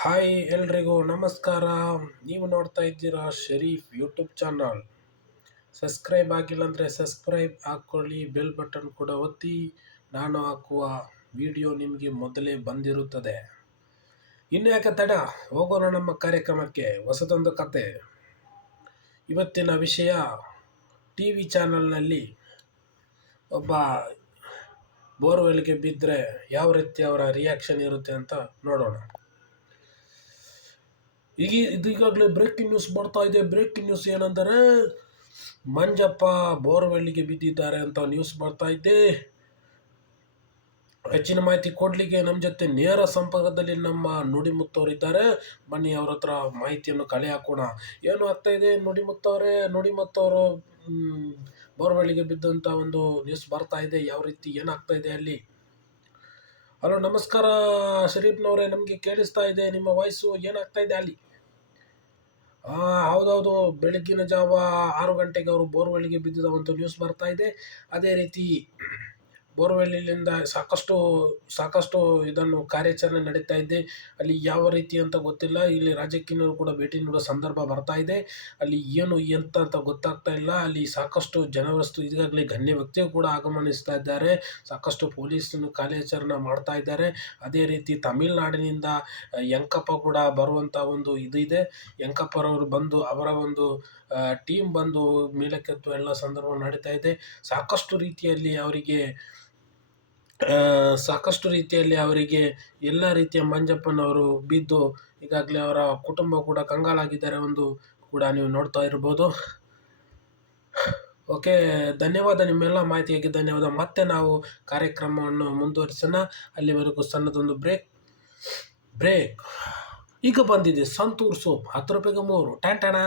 Hi ಎಲ್ರಿಗೂ ನಮಸ್ಕಾರ. ನೀವು ನೋಡ್ತಾ ಇದ್ದೀರಾ ಶರೀಫ್ ಯೂಟ್ಯೂಬ್ ಚಾನಲ್. ಸಬ್ಸ್ಕ್ರೈಬ್ ಆಗಿಲ್ಲ ಅಂದರೆ ಸಬ್ಸ್ಕ್ರೈಬ್ ಹಾಕ್ಕೊಳ್ಳಿ, ಬೆಲ್ ಬಟನ್ ಕೂಡ ಒತ್ತಿ. ನಾನು ಹಾಕುವ ವಿಡಿಯೋ ನಿಮಗೆ ಮೊದಲೇ ಬಂದಿರುತ್ತದೆ. ಇನ್ನು ಯಾಕೆ ತಡ, ಹೋಗೋಣ ನಮ್ಮ ಕಾರ್ಯಕ್ರಮಕ್ಕೆ. ಹೊಸದೊಂದು ಕತೆ. ಇವತ್ತಿನ ವಿಷಯ, ಟಿ ವಿ ಚಾನಲ್ನಲ್ಲಿ ಒಬ್ಬ ಬೋರ್ವೆಲ್ಗೆ ಬಿದ್ದರೆ ಯಾವ ರೀತಿ ಅವರ ರಿಯಾಕ್ಷನ್ ಇರುತ್ತೆ ಅಂತ ನೋಡೋಣ. ಇದೀಗಾಗಲೇ ಬ್ರೇಕಿಂಗ್ ನ್ಯೂಸ್ ಬರ್ತಾ ಇದೆ. ಬ್ರೇಕಿಂಗ್ ನ್ಯೂಸ್ ಏನಂದರೆ, ಮಂಜಪ್ಪ ಬೋರ್ವೆಲ್ಗೆ ಬಿದ್ದಿದ್ದಾರೆ ಅಂತ ನ್ಯೂಸ್ ಬರ್ತಾ ಇದೆ. ಹೆಚ್ಚಿನ ಮಾಹಿತಿ ಕೊಡಲಿಕ್ಕೆ ನಮ್ಮ ಜೊತೆ ನೇರ ಸಂಪರ್ಕದಲ್ಲಿ ನಮ್ಮ ನುಡಿಮುತ್ತವರಿದ್ದಾರೆ. ಬನ್ನಿ ಅವ್ರ ಹತ್ರ ಮಾಹಿತಿಯನ್ನು ಕಲೆ ಹಾಕೋಣ. ಏನು ಆಗ್ತಾ ಇದೆ ನುಡಿಮುತ್ತವರು ಬೋರ್ವೆಲ್ಗೆ ಬಿದ್ದಂಥ ಒಂದು ನ್ಯೂಸ್ ಬರ್ತಾ ಇದೆ. ಯಾವ ರೀತಿ ಏನಾಗ್ತಾ ಇದೆ ಅಲ್ಲಿ? ಹಲೋ, ನಮಸ್ಕಾರ ಶರೀಫ್ನವರೇ, ನಮಗೆ ಕೇಳಿಸ್ತಾ ಇದೆ ನಿಮ್ಮ ವಾಯ್ಸು. ಏನಾಗ್ತಾ ಇದೆ ಅಲ್ಲಿ? ಹೌದೌದು, ಬೆಳಗ್ಗಿನ ಜಾವ 6 ಗಂಟೆಗೆ ಅವರು ಬೋರ್ವೆಲ್ಗೆ ಬಿದ್ದಿದ ಒಂದು ನ್ಯೂಸ್ ಬರ್ತಾ ಇದೆ. ಅದೇ ರೀತಿ ಬೋರ್ವೆಲ್ಲಿಂದ ಸಾಕಷ್ಟು ಇದನ್ನು ಕಾರ್ಯಾಚರಣೆ ನಡೀತಾ ಇದೆ. ಅಲ್ಲಿ ಯಾವ ರೀತಿ ಅಂತ ಗೊತ್ತಿಲ್ಲ. ಇಲ್ಲಿ ರಾಜಕೀಯರು ಕೂಡ ಭೇಟಿ ನೀಡುವ ಸಂದರ್ಭ ಬರ್ತಾ ಇದೆ. ಅಲ್ಲಿ ಏನು ಎಂತ ಅಂತ ಗೊತ್ತಾಗ್ತಾ ಇಲ್ಲ. ಅಲ್ಲಿ ಸಾಕಷ್ಟು ಜನವಸ್ತು, ಈಗಾಗಲೇ ಗಣ್ಯ ವ್ಯಕ್ತಿಗಳು ಕೂಡ ಆಗಮನಿಸ್ತಾ ಇದ್ದಾರೆ. ಸಾಕಷ್ಟು ಪೊಲೀಸರು ಕಾರ್ಯಾಚರಣೆ ಮಾಡ್ತಾ ಇದ್ದಾರೆ. ಅದೇ ರೀತಿ ತಮಿಳುನಾಡಿನಿಂದ ಯಂಕಪ್ಪ ಕೂಡ ಬರುವಂಥ ಒಂದು ಇದು ಇದೆ. ಯಂಕಪ್ಪರವರು ಬಂದು ಅವರ ಒಂದು ಟೀಮ್ ಬಂದು ಮೇಲಕ್ಕೆತ್ತು ಎಲ್ಲ ಸಂದರ್ಭ ನಡೀತಾ ಇದೆ. ಸಾಕಷ್ಟು ರೀತಿಯಲ್ಲಿ ಅವರಿಗೆ ಎಲ್ಲ ರೀತಿಯ ಮಂಜಪ್ಪನವರು ಬಿದ್ದು ಈಗಾಗಲೇ ಅವರ ಕುಟುಂಬ ಕೂಡ ಕಂಗಾಲಾಗಿದ್ದಾರೆ ಒಂದು ಕೂಡ ನೀವು ನೋಡ್ತಾ ಇರ್ಬೋದು. ಓಕೆ, ಧನ್ಯವಾದ. ನಿಮ್ಮೆಲ್ಲ ಮಾಹಿತಿಯಾಗಿ ಧನ್ಯವಾದ. ಮತ್ತೆ ನಾವು ಕಾರ್ಯಕ್ರಮವನ್ನು ಮುಂದುವರಿಸೋಣ. ಅಲ್ಲಿವರೆಗೂ ಸಣ್ಣದೊಂದು ಬ್ರೇಕ್. ಈಗ ಬಂದಿದೆ ಸಂತೂರ್ ಸೋಪ್, 10 ರೂಪಾಯಿಗೆ 3. ಟ್ಯಾನ್.